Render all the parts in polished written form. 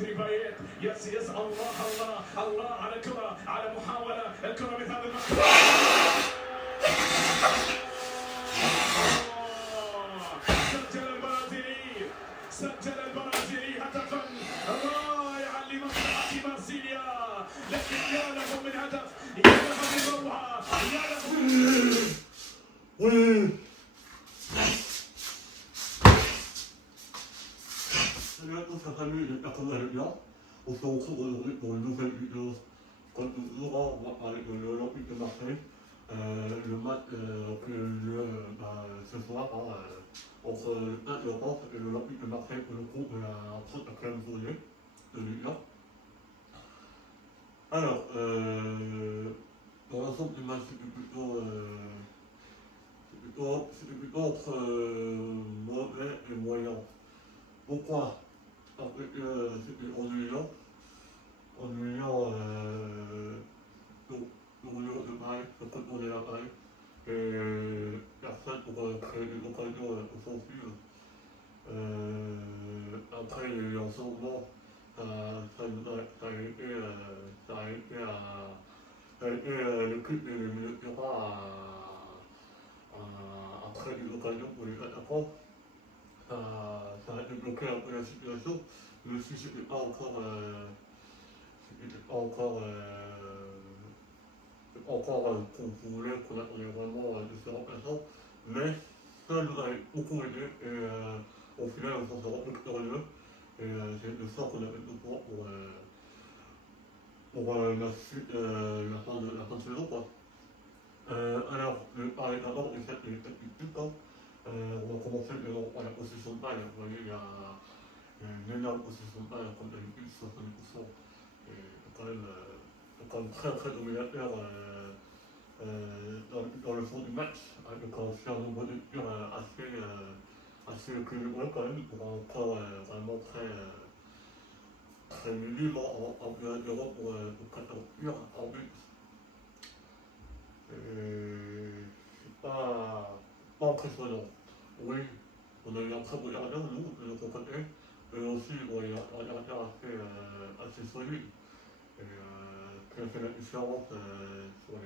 ريبايت يس الله على كرة، على محاولة الكرة من هذا المكان. سجل البرازيلي هدفا رائعا لمصلحة مارسيليا، لكن يا له من هدف، يا له من روعة، يا له. Salut à tous la famille, j'espère que vous allez bien. On se retrouve aujourd'hui pour une nouvelle vidéo. Comme toujours, on va parler de l'Olympique de Marseille. Le match qui a eu lieu ce soir entre l'Inter et l'Olympique de Marseille pour le coup de la 34e journée de Ligue 1. Alors, dans l'ensemble du match, c'était plutôt entre mauvais et moyen. Pourquoi? Parce que c'était ennuyant, au niveau de balle, se contrôler la balle, et personne pour créer des occasions offensives. Après, il y a eu un changement, ça a été l'équipe des milieux de terrain à créer des occasions pour les attaquants. Ça a débloqué un peu la situation, mais si c'était pas encore qu'on voulait qu'on attendait vraiment de ces remplaçants, mais ça nous a beaucoup aidé et au final on s'en sort victorieux et c'est de ça qu'on avait besoin pour la suite, la fin de saison quoi. Alors, je vais parler d'abord des statistiques. On va commencer par la possession de balle. Vous voyez, il y a une énorme possession de balle, comme d'habitude, 70%. C'est quand même très dominateur dans le fond du match, avec un nombre de tirs assez équilibré quand même, pour un corps vraiment très minime en bien d'Europe pour 14 tirs en but. C'est pas impressionnant. Oui, on a eu un très beau gardien, nous, de notre côté, et aussi il y a un gardien assez solide, et qui a fait la différence sur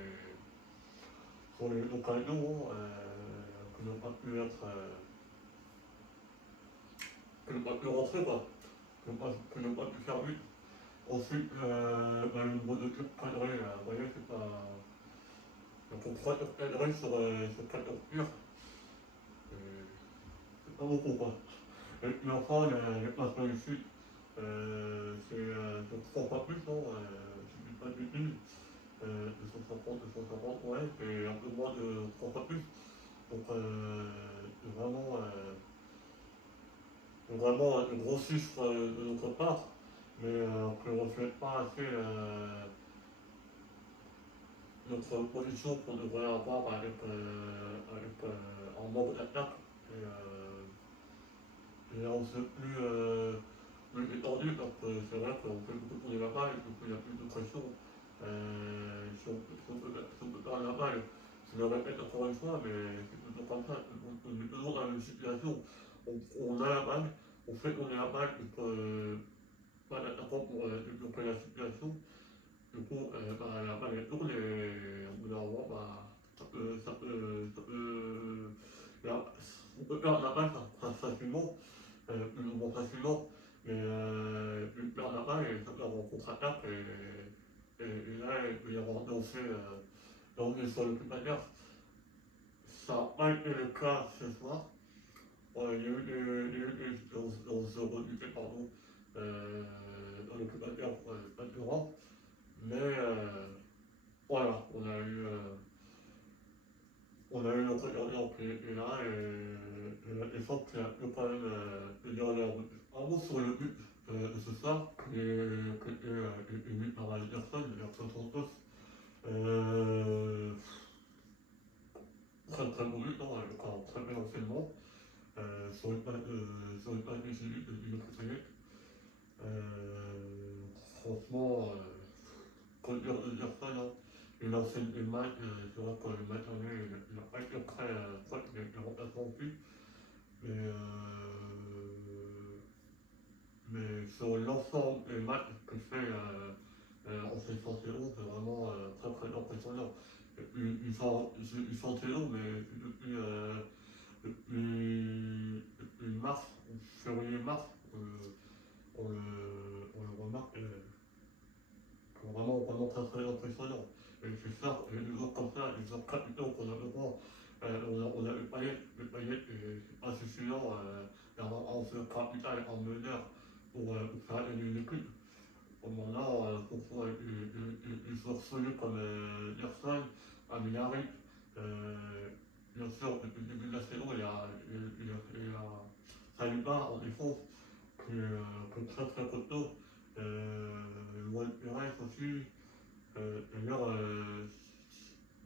les occasions qui n'ont pas pu rentrer, quoi, qui n'ont pas pu faire but. Ensuite, le nombre de tirs cadrés, vous voyez, c'est pas. Donc on pourrait cadrer sur 14 tirs. C'est pas beaucoup quoi. Et puis enfin, les passes réussies, c'est 3 fois plus, non je ne dis pas de bêtises. 250, ouais, c'est un peu moins de 3 fois plus. Donc c'est vraiment un gros chiffre de notre part, mais qui ne reflète pas assez notre position qu'on devrait avoir en manque d'attaque. Et là, on se plus détendu parce que c'est vrai qu'on fait beaucoup tourner la balle, du coup il y a plus de pression. Si on peut perdre la balle, je le répète encore une fois, mais c'est toujours comme ça, on est toujours dans une situation, on a la balle, on fait tourner la balle, et que pas d'attaquant pour débloquer la situation. Du coup, la balle est tourne et au bout d'un moment, on peut perdre la balle facilement, plus ou moins facilement, mais une perdre la balle et ça perd en contre-attaque et là, il peut y avoir danger sur le plus adverse. Ça n'a pas été le cas ce soir. Il y a eu des 11 butés, pardon, dans le club adverse, pas durant, mais voilà, on a eu notre gardien qui est là et la défense qui a pu quand même tenir leur but. Un mot sur le but de ce soir, qui est émis par Anderson, Anderson Santos. Très beau but, hein, avec un très bel enchaînement sur une passe décisive de notre côté. Franchement, pour dire Anderson, hein, il enseigne des matchs, c'est vrai que le match dernier, il n'a pas été très il a été remplaçant aussi. Mais mais sur l'ensemble des matchs que je fais en sélection saison, c'est vraiment très très impressionnant. Une saison, mais depuis mars, février-mars, on le remarque vraiment, vraiment très très impressionnant. Et c'est ça, les joueurs comme ça, les joueurs capitaux qu'on a besoin. On a le Payet est pas suffisant d'avoir un seul capital en meneur pour faire aider l'équipe. Maintenant, contre les joueurs solides comme Gerson, Amilari, bien sûr, depuis le début de la saison, il y a Saliba en défense qui est très très costaud. Juan Perez aussi, d'ailleurs,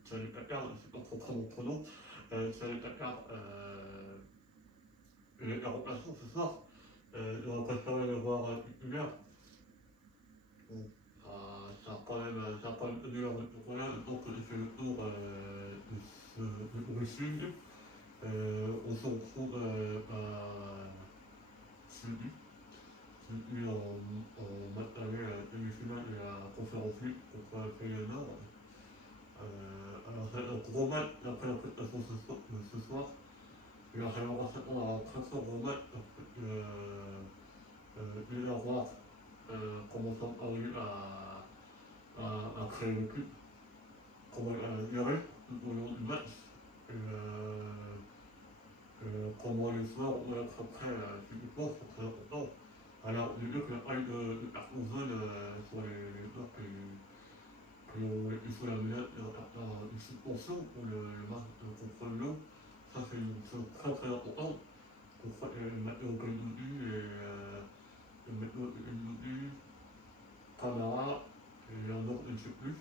c'est le placard, je ne sais pas trop comment on prononce, c'est le placard, la remplaçant ce soir. J'aurais préféré le voir titulaire. Bon, ça a quand même tenu la route pour rien, le temps que j'ai fait le tour de Bruxelles. On se retrouve jeudi. Jeudi en match aller demi-finale de la conférence League contre Feyenoord. Alors c'est un gros match après la prestation ce soir. Il va falloir s'attendre à un très très gros match parce que les Leroy commencent à arriver à créer l'équipe, comment gérer tout au long du match. Et, comment les joueurs vont être prêts physiquement, c'est très important. Alors, du coup, il n'y a pas eu de carton jaune sur les joueurs qui ont été sous la menace une suspension pour le match contre Lyon. Ça, c'est une chose très très importante. Contre Matteo Gendouzi et Matteo Gendouzi, Camara et un autre, je ne sais plus.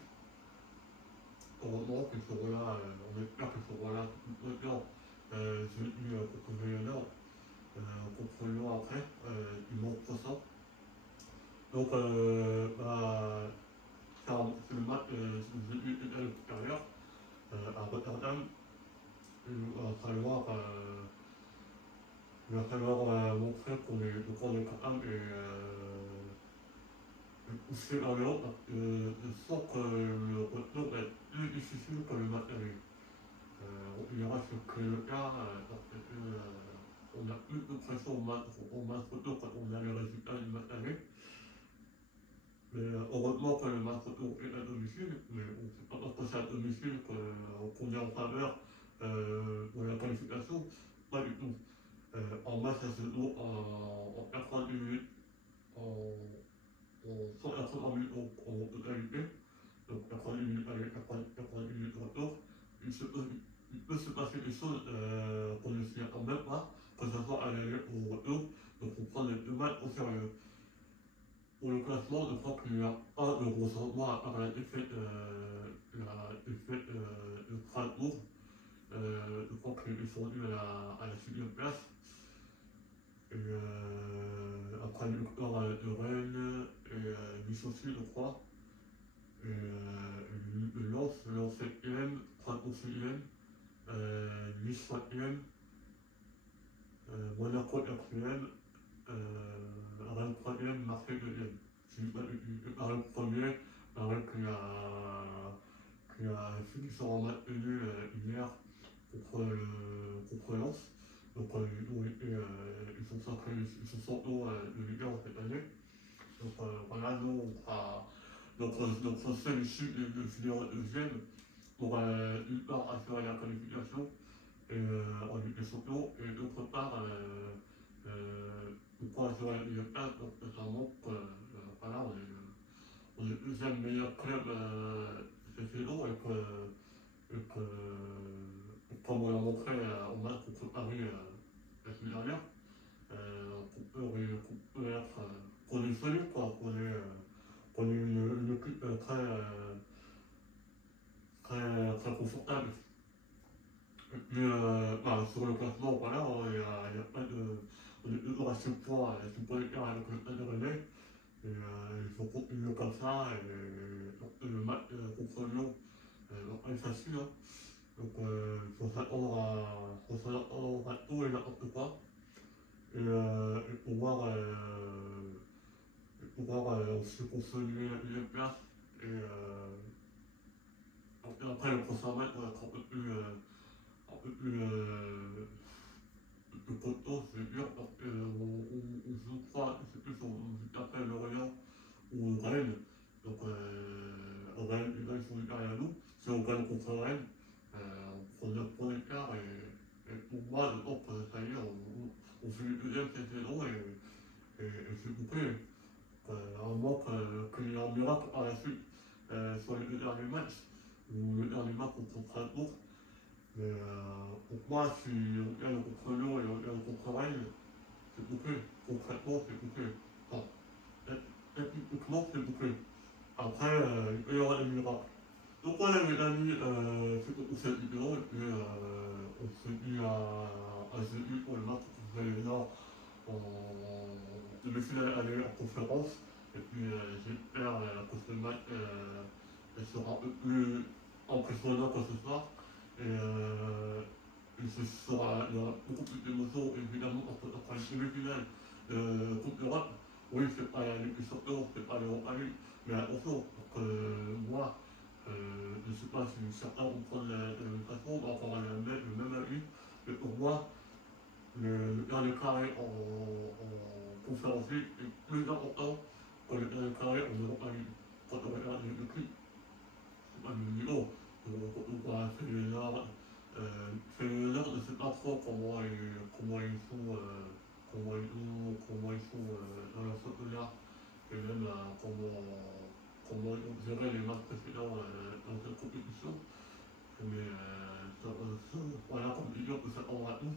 Heureusement qu'ils seront là, on espère qu'ils seront là tout le temps. J'ai eu contre Feyenoord, contre Lyon après, dimanche prochain. Donc, c'est le match j'ai eu à l'extérieur, à Rotterdam. Il va falloir montrer qu'on est capable de pousser la Lyon parce que je sens que le retour va être plus difficile que le match aller. On verra sur quel cas, parce qu'on a plus de pression au match retour quand on a le résultat du match aller. Mais heureusement que le match retour est à domicile, mais on ne sait pas parce que c'est à domicile qu'on est en faveur de la qualification, pas du tout. En match, ça se joue en 90 minutes, en 180 minutes en totalité, donc 90 minutes aller, 90 minutes retour. Il peut se passer des choses qu'on ne s'y attend même pas, que ce soit à l'aller ou au retour, donc on prend les deux matchs au sérieux. Pour le classement, je crois qu'il y a pas de gros changements à part la défaite de Strasbourg. Je crois qu'ils sont venus à la 6e place. Et après le victoire de Rennes et Nice aussi, je crois. Et Lens 7ème, Strasbourg 6ème, Nice 5ème, Monaco 4ème, Rennes 3ème, Marseille 2ème. Si Rennes premier, Rennes qui a fini son match nul hier contre Lens. Donc ils sont sacrés, ils sont sortis de Ligue 1 cette année. Donc voilà, nous on fera notre seul issue de finir deuxième pour une part assurer la qualification en Ligue des Champions et d'autre part pour assurer la deuxième place, donc ça montre que voilà, on est le deuxième meilleur club cette saison et comme on l'a montré au match contre Paris la semaine dernière, qu'on peut être qu'on est solide, quoi, qu'on est une équipe très confortable. Et puis sur le classement, voilà, il n'y a pas de. On est toujours à 6 points, 6 points d'écart avec le Stade Rennais. Et il faut continuer comme ça. Et le match contre Lyon va pas être facile. Hein. Donc il faut s'attendre à tout et n'importe quoi. pouvoir se consolider les places et après le prochain match va être un peu plus de coton, je veux dire, parce qu'on joue pas, je sais plus si on appelle Lorient ou Rennes, donc Rennes, ils sont hyper à nous, si on gagne contre Rennes, on prend 9 points d'écart et pour moi, je pense que ça y est, on finit deuxième cette saison et c'est coupé. À moins qu'il y ait un miracle par la suite sur les deux derniers matchs, ou le dernier match contre Strasbourg. Mais pour moi, si on gagne contre Lyon et on gagne contre Rennes, c'est coupé. Concrètement, c'est coupé. Enfin, techniquement, c'est coupé. Après, il peut y avoir des miracles. Donc voilà les amis, c'est pour cette vidéo et puis on se dit à jeudi pour le match contre les Nord en demi-finale aller en conférence. Et puis j'espère que ce match sera un peu plus impressionnant que ce soir. Et il y aura beaucoup plus d'émotions évidemment après une demi-finale de Coupe d'Europe. Oui, c'est pas la Ligue des Champions, c'est pas l'Europa League, mais attention, parce que moi, je ne sais pas si certains vont prendre la même façon, on va avoir le même avis, mais pour moi, le dernier carré en conférence League est plus important que le dernier carré en Europa League. Quand on regarde les équipes, c'est pas le même niveau. Quand on voit Feyenoord, je ne sais pas trop comment ils sont dans leur championnat et même comment ils ont géré les matchs précédents dans cette compétition. Mais voilà, comme je dis, on peut s'attendre à tout.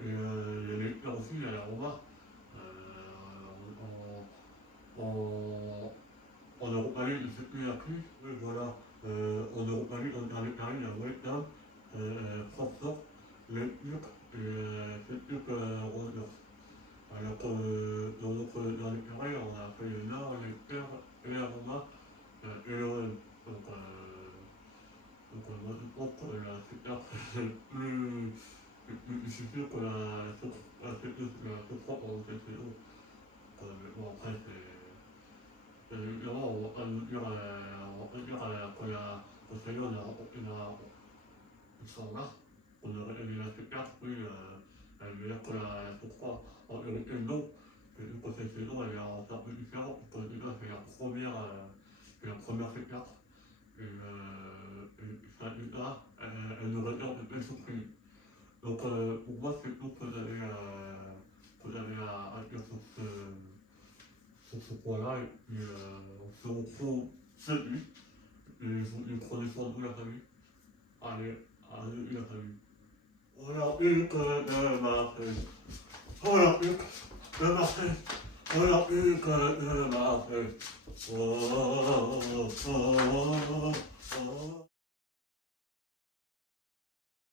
Et il y a les aussi, il y a la Roma. En Europa League, je ne sais plus à qui, mais voilà. En Europa League, dans les carrés, il y a West Ham, Francfort, Leipzig et Celtic Rangers. Alors dans les carrés, on a fait le Nord, l'Inter et la Roma et le Rennes. Donc moi je pense que la super c'est plus difficile que la top 3 pendant cette saison. Mais bon après évidemment on va pas nous dire que ça y est on a remporté ils sont là. On aurait aimé la super, oui, elle est meilleure que la top 3. En vérité non. Et vu que cette saison elle est un peu différente, parce que déjà c'est la première C4. Et ça déjà, elle nous réserve de belles surprises. Donc pour moi c'est tout que j'avais à dire sur ce point-là. Et puis on se retrouve jeudi. Et vous prenez soin de vous la famille. Allez la famille. Olympique de Marseille. Olympique de Marseille. Olympique de Marseille. Oh, oh, oh.